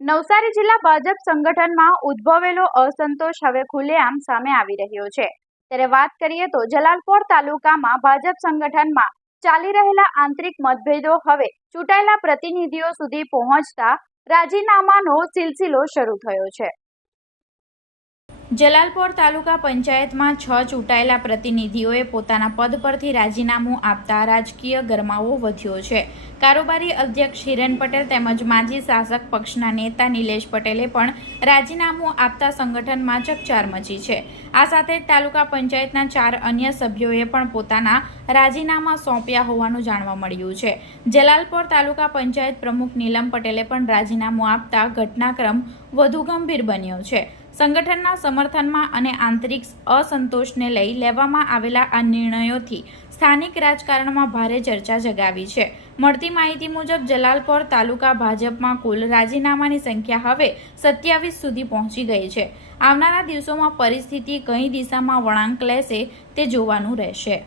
નવસારી જિલ્લા ભાજપ સંગઠનમાં ઉદ્ભવેલો અસંતોષ હવે ખુલ્લેઆમ સામે આવી રહ્યો છે। ત્યારે વાત કરીએ તો જલાલપોર તાલુકામાં ભાજપ સંગઠનમાં ચાલી રહેલા આંતરિક મતભેદો હવે ચૂંટાયેલા પ્રતિનિધિઓ સુધી પહોંચતા રાજીનામાનો સિલસિલો શરૂ થયો છે। જલાલપોર તાલુકા પંચાયતમાં 6 ચૂંટાયેલા પ્રતિનિધિઓએ પોતાના પદ પરથી રાજીનામું આપતા રાજકીય ગરમાવો વધ્યો છે। કારોબારી અધ્યક્ષ હિરેન પટેલ તેમજ માજી શાસક પક્ષના નેતા નિલેશ પટેલે પણ રાજીનામું આપતા સંગઠનમાં ચકચાર મચી છે। આ સાથે તાલુકા પંચાયતના 4 અન્ય સભ્યોએ પણ પોતાના રાજીનામા સોંપ્યા હોવાનું જાણવા મળ્યું છે। જલાલપોર તાલુકા પંચાયત પ્રમુખ નીલમ પટેલે પણ રાજીનામું આપતા ઘટનાક્રમ વધુ ગંભીર બન્યો છે। સંગઠનના સમર્થનમાં અને આંતરિક અસંતોષને લઈ લેવામાં આવેલા આ નિર્ણયોથી સ્થાનિક રાજકારણમાં ભારે ચર્ચા જગાવી છે। મળતી માહિતી મુજબ જલાલપોર તાલુકા ભાજપમાં કુલ રાજીનામાની સંખ્યા હવે 27 સુધી પહોંચી ગઈ છે। આવનારા દિવસોમાં પરિસ્થિતિ કઈ દિશામાં વળાંક લેશે તે જોવાનું રહેશે।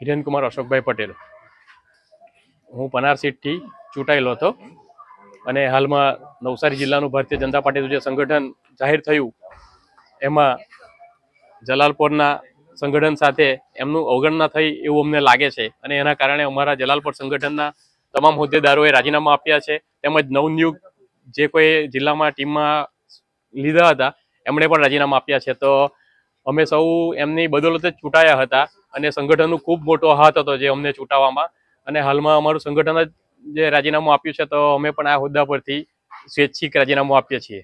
હિરેનકુમાર અશોકભાઈ પટેલ, હું પનાર સીટથી ચૂંટાયેલો હતો અને હાલમાં નવસારી જિલ્લાનું ભારતીય જનતા પાર્ટીનું જે સંગઠન જાહેર થયું એમાં જલાલપોરના સંગઠન સાથે એમનું અવગણના થઈ એવું અમને લાગે છે અને એના કારણે અમારા જલાલપોર સંગઠનના તમામ હોદ્દેદારોએ રાજીનામા આપ્યા છે તેમજ નવનિયુક્ત જે કોઈ જિલ્લામાં ટીમમાં લીધા હતા એમણે પણ રાજીનામા આપ્યા છે। તો અમે સૌ એમની બદોલતે જ ચૂંટાયા હતા અને સંગઠનનું ખૂબ મોટો હાથ હતો જે અમને ચૂંટાવામાં અને હાલમાં અમારું સંગઠન જ જે રાજીનામું આપ્યું છે તો અમે પણ આ હોદ્દા પરથી સ્વૈચ્છિક રાજીનામું આપીએ છીએ।